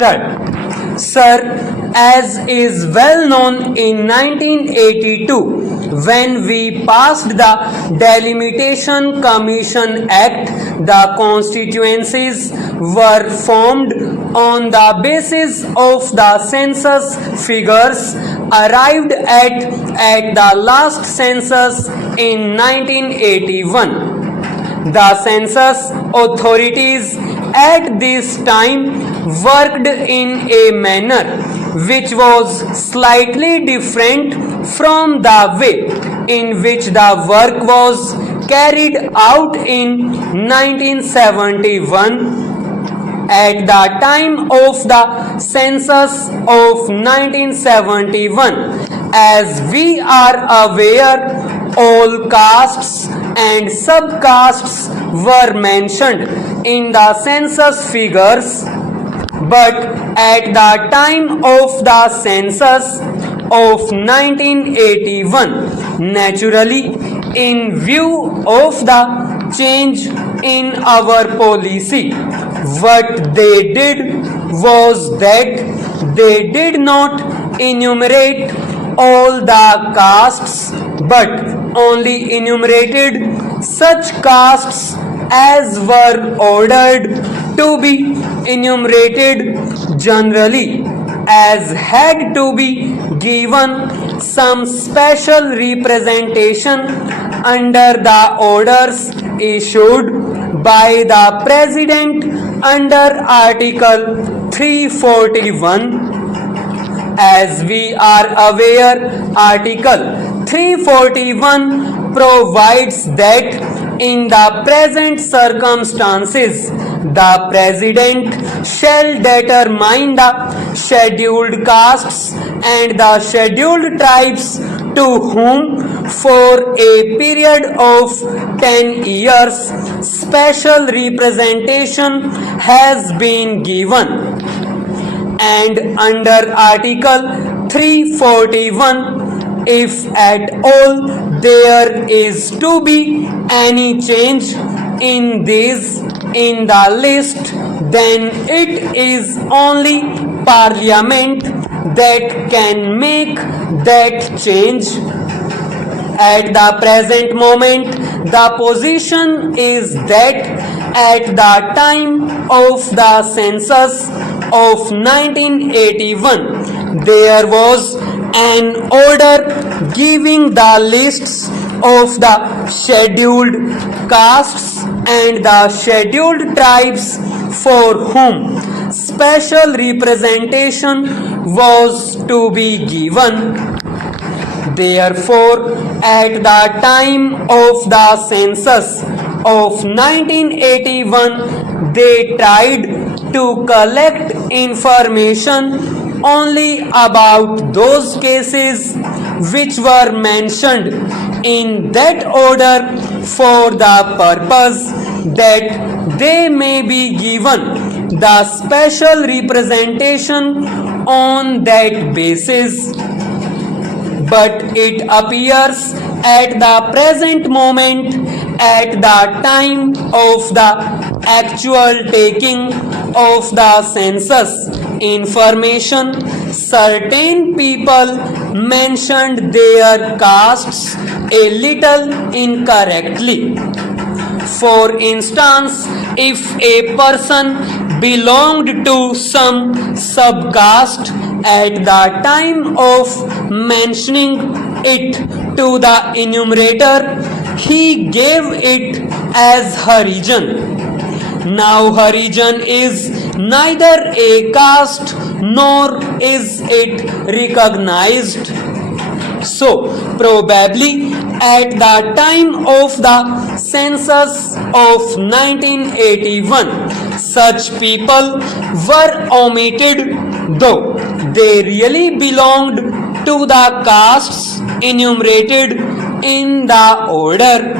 Start. Sir, as is well known, in 1982, when we passed the Delimitation Commission Act, the constituencies were formed on the basis of the census figures arrived at the last census in 1981. The census authorities at this time worked in a manner which was slightly different from the way in which the work was carried out in 1971. At the time of the census of 1971, as we are aware, all castes and subcastes were mentioned in the census figures, but at the time of the census of 1981, naturally, in view of the change in our policy, what they did was that they did not enumerate all the castes but only enumerated such castes as were ordered to be enumerated generally, as had to be given some special representation under the orders issued by the President under Article 341. As we are aware, Article 341 provides that in the present circumstances, the President shall determine the scheduled castes and the scheduled tribes to whom for a period of 10 years special representation has been given. And under Article 341, if at all there is to be any change in the list, then it is only Parliament that can make that change. At the present moment, the position is that at the time of the census of 1981, there was an order giving the lists of the scheduled castes and the scheduled tribes for whom special representation was to be given. Therefore, at the time of the census of 1981, they tried to collect information only about those cases which were mentioned in that order for the purpose that they may be given the special representation on that basis. But it appears at the present moment, at the time of the actual taking of the census information, certain people mentioned their castes a little incorrectly. For instance, if a person belonged to some subcaste, at the time of mentioning it to the enumerator, he gave it as Harijan. Now Harijan is neither a caste nor is it recognized. So probably at the time of the census of 1981, such people were omitted, though they really belonged to the castes enumerated in the order.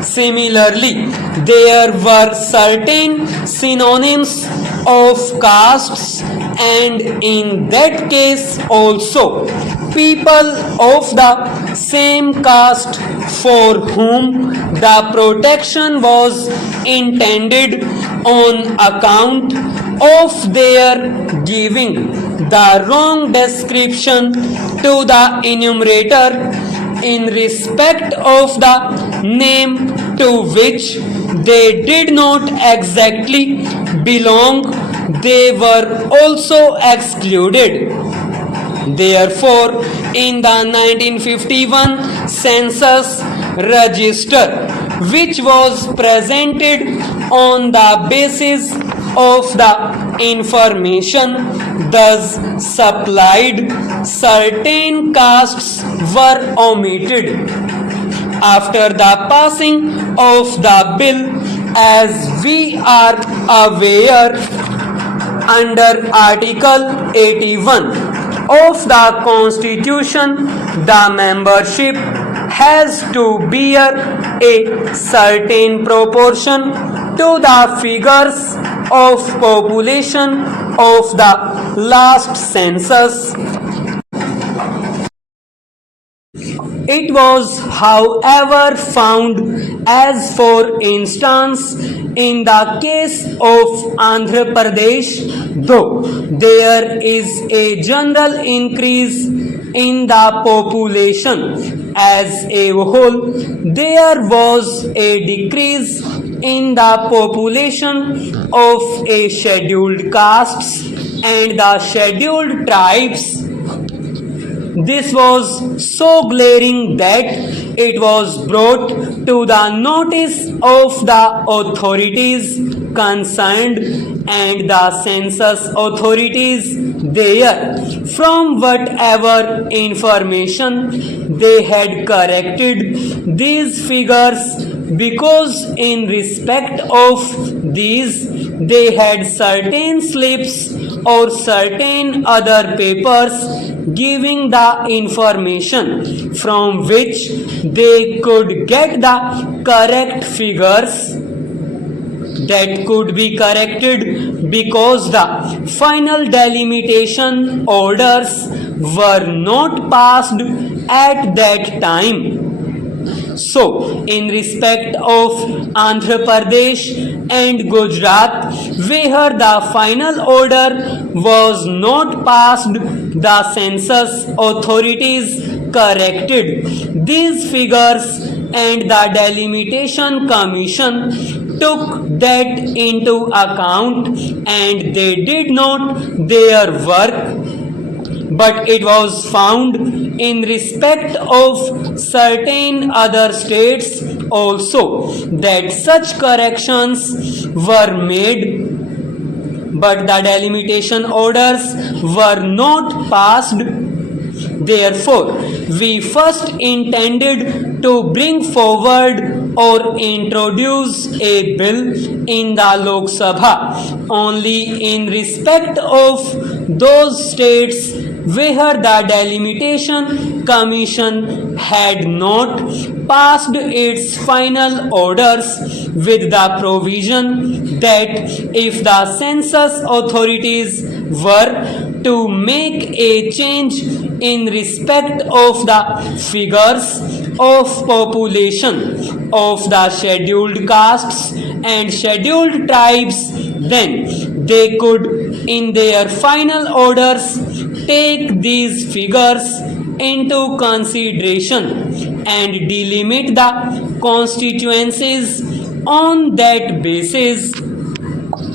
Similarly, there were certain synonyms of castes, and in that case also people of the same caste for whom the protection was intended on account of their giving the wrong description to the enumerator in respect of the name to which they did not exactly belong, they were also excluded. Therefore, in the 1951 census register, which was presented on the basis of the information thus supplied, certain castes were omitted. After the passing of the bill, as we are aware, under Article 81 of the Constitution, the membership has to bear a certain proportion to the figures of population of the last census. It was, however, found, as for instance, in the case of Andhra Pradesh, though there is a general increase in the population as a whole, there was a decrease in the population of a scheduled castes and the scheduled tribes. This was so glaring that it was brought to the notice of the authorities concerned and the census authorities there, from whatever information they had corrected these figures, because in respect of these they had certain slips or certain other papers giving the information from which they could get the correct figures that could be corrected, because the final delimitation orders were not passed at that time. So, in respect of Andhra Pradesh and Gujarat, where the final order was not passed, the census authorities corrected these figures and the delimitation commission took that into account and they did not their work. But it was found in respect of certain other states also that such corrections were made, but the delimitation orders were not passed. Therefore, we first intended to bring forward or introduce a bill in the Lok Sabha only in respect of those states where the delimitation commission had not passed its final orders, with the provision that if the census authorities were to make a change in respect of the figures of population of the scheduled castes and scheduled tribes, then they could in their final orders take these figures into consideration and delimit the constituencies on that basis.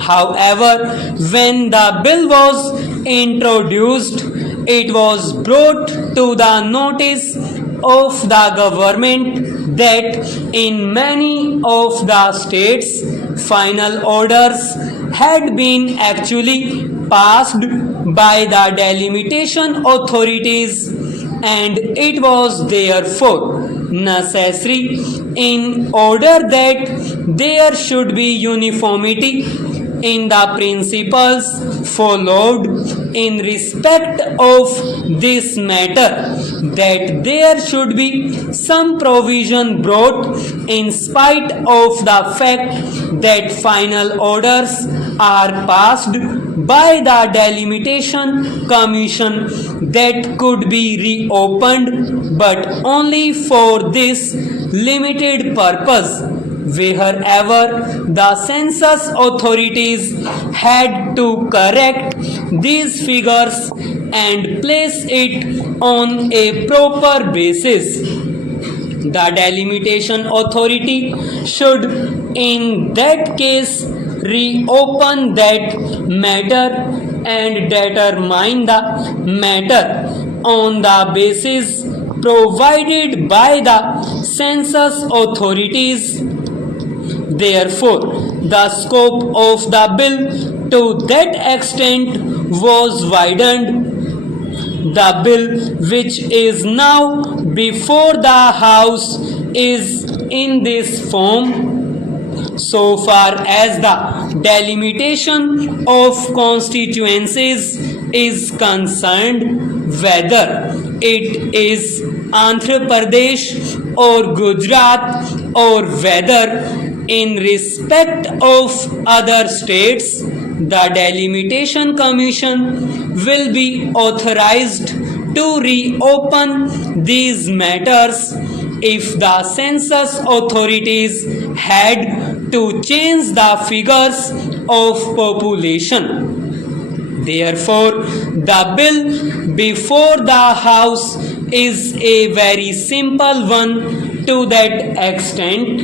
However, when the bill was introduced, it was brought to the notice of the government that in many of the states final orders had been actually passed by the delimitation authorities, and it was therefore necessary, in order that there should be uniformity in the principles followed in respect of this matter, that there should be some provision brought in spite of the fact that final orders are passed by the Delimitation Commission that could be reopened, but only for this limited purpose. Wherever the census authorities had to correct these figures and place it on a proper basis, the Delimitation Authority should in that case reopen that matter and determine the matter on the basis provided by the census authorities. Therefore, the scope of the bill to that extent was widened. The bill which is now before the House is in this form. So far as the delimitation of constituencies is concerned, whether it is Andhra Pradesh or Gujarat or whether in respect of other states, the Delimitation Commission will be authorized to reopen these matters if the census authorities had to change the figures of population. Therefore, the bill before the House is a very simple one to that extent.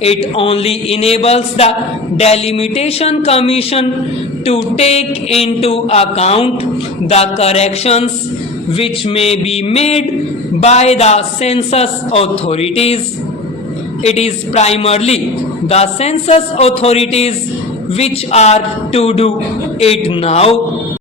It only enables the Delimitation Commission to take into account the corrections which may be made by the census authorities. It is primarily the census authorities which are to do it now.